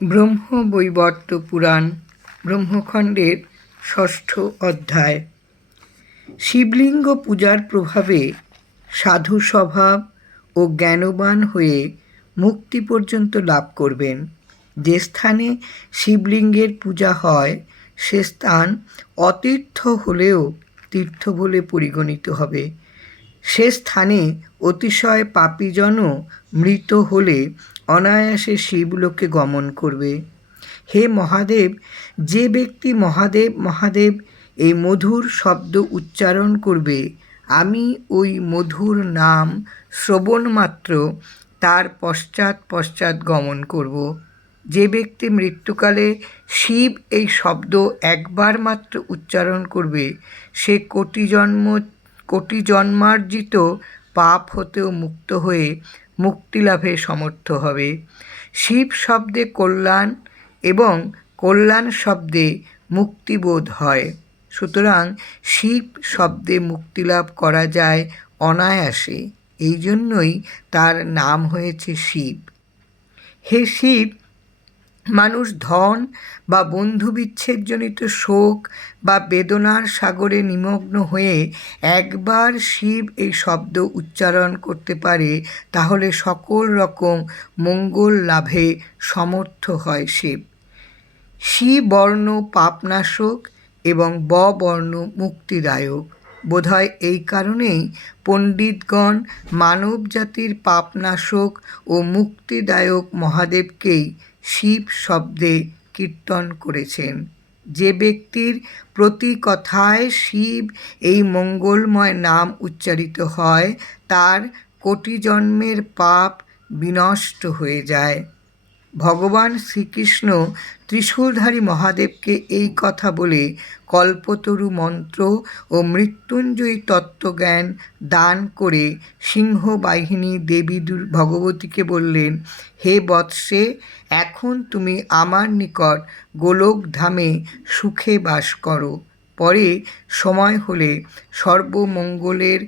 ব্রহ্মবৈবর্ত পুরাণ ব্রহ্মখণ্ডের ষষ্ঠ অধ্যায়। শিবলিঙ্গ পূজার প্রভাবে সাধু স্বভাব ও জ্ঞানবান হয়ে মুক্তি পর্যন্ত লাভ করবেন। যে স্থানে শিবলিঙ্গের পূজা হয় সে স্থান অতীর্থ হলেও তীর্থ বলে পরিগণিত হবে। সে স্থানে অতিশয় পাপীজনও মৃত হলে অনায়াসে শিবলোকে গমন করবে। হে মহাদেব, যে ব্যক্তি মহাদেব মহাদেব এই মধুর শব্দ উচ্চারণ করবে, আমি ওই মধুর নাম শ্রবণ মাত্র তার পশ্চাৎ পশ্চাৎ গমন করব। যে ব্যক্তি মৃত্যুকালে শিব এই শব্দ একবার মাত্র উচ্চারণ করবে, সে কোটি জন্মার্জিত পাপ হতেও মুক্ত হয়ে মুক্তিলাভে সমর্থ হবে। শিব শব্দে কল্যাণ এবং কল্যাণ শব্দে মুক্তিবোধ হয়, সুতরাং শিব শব্দে মুক্তিলাভ করা যায় অনায়াসে। এই জন্যই তার নাম হয়েছে শিব। হে শিব, মানুষ ধন বা বন্ধুবিচ্ছেদজনিত শোক বা বেদনার সাগরে নিমগ্ন হয়ে একবার শিব এই শব্দ উচ্চারণ করতে পারে, তাহলে সকল রকম মঙ্গল লাভে সমর্থ হয় শিব। শি বর্ণ পাপনাশক এবং ব বর্ণ মুক্তিদায়ক। বোধহয় এই কারণেই পণ্ডিতগণ মানব জাতির পাপনাশক ও মুক্তিদায়ক মহাদেবকেই শিব শব্দে কীর্তন করেছেন। যে ব্যক্তির প্রতি কথায় শিব এই মঙ্গলময় নাম উচ্চারিত হয়, তার কোটি জন্মের পাপ বিনষ্ট হয়ে যায়। ভগবান শ্রীকৃষ্ণ ত্রিশূলধারী মহাদেবকে এই কথা বলে কল্পতরু মন্ত্র ও মৃত্যুঞ্জয়ী তত্ত্বজ্ঞান দান করে সিংহবাহিনী দেবী ভগবতীকে বললেন, হে বৎসে, এখন তুমি আমার নিকট গোলকধামে সুখে বাস করো। পরে সময় হলে সর্বমঙ্গলের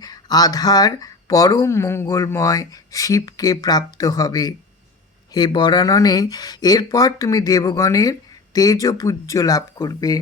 আধার পরম মঙ্গলময় শিবকে প্রাপ্ত হবে। হে বরাননে, এরপর তুমি দেবগণের তেজপূজ্য লাভ করবে।